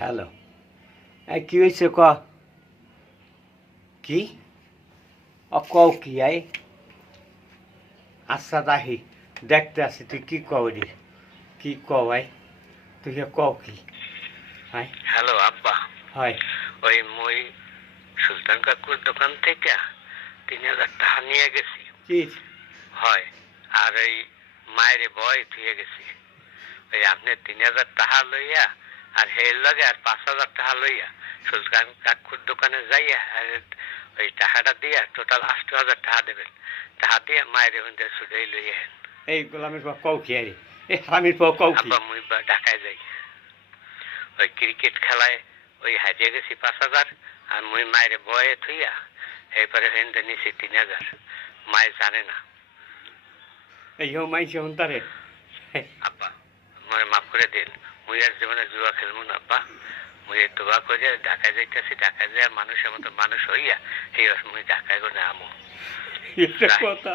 Hello, এই কি হয়েছে ক? কি কও কি আই? আচ্ছা দাহি দেখতে আসি তুই কি কও রে, কি কও আই? তুই কও কি? হাই হ্যালো আব্বা, হয় ওই মই সুলতান কাকুর দোকান থেকে ৩,০০০ টাকা নিয়ে গেছি। কি হয়, আর ওই মায়ের বয় থুয়ে গেছি। ওই আপনি ৩,০০০ টাকা লইয়া আর হের লগে আর ৫,০০০ টাকা লইয়া সুলতান কাকুর দোকানে যাইয়া আর ওই টাকাটা দিয়া টোটাল ৮,০০০ টাকা দেবেন। টাকা দিয়ে মায়ের ওখানে ছুটেই লইয়া হেন। এই গোলামের পর কও কি আরে? এই হারামির পর কও কি? আব্বা মুই ঢাকায় যাই, ওই ক্রিকেট খেলায় ওই হারিয়ে গেছি ৫,০০০ আর মুই মায়ের বয়ে থুইয়া এরপরে হেনতে নিছি ৩,০০০। মায়ে জানে না। এই মাইছে হন্তারে। আব্বা মনে মাফ করে দিন, মুই আর জীবনে জুয়া খেলবো না আব্বা। মুই এই দোয়া করে ঢাকায় যাইতেছি, ঢাকায় যায় মানুষের মতো মানুষ হইয়া এই মুই ঢাকায় করে আমো। এটা কথা?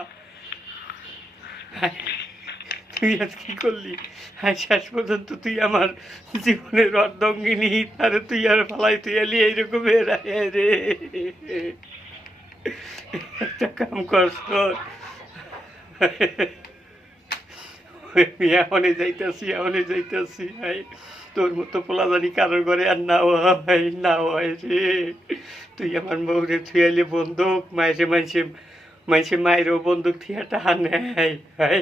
তুই আজ কি করলি? হ্যাঁ, শেষ পর্যন্ত তুই আমার জীবনের অর্ধঙ্গিনী, তারে তুই আর ফালাই তুই এলি এইরকম রে। একটা কাম কর, এখনই যাইতাছি ভাই। তোর মতো পোলা জানি কারোর ঘরে আর না হয় না হয় রে। তুই আমার বউরে থুয়াইলে বন্দুক মাইছে মাইছে মাইছে মায়েরও বন্দুক থিয়াটা নেয় ভাই।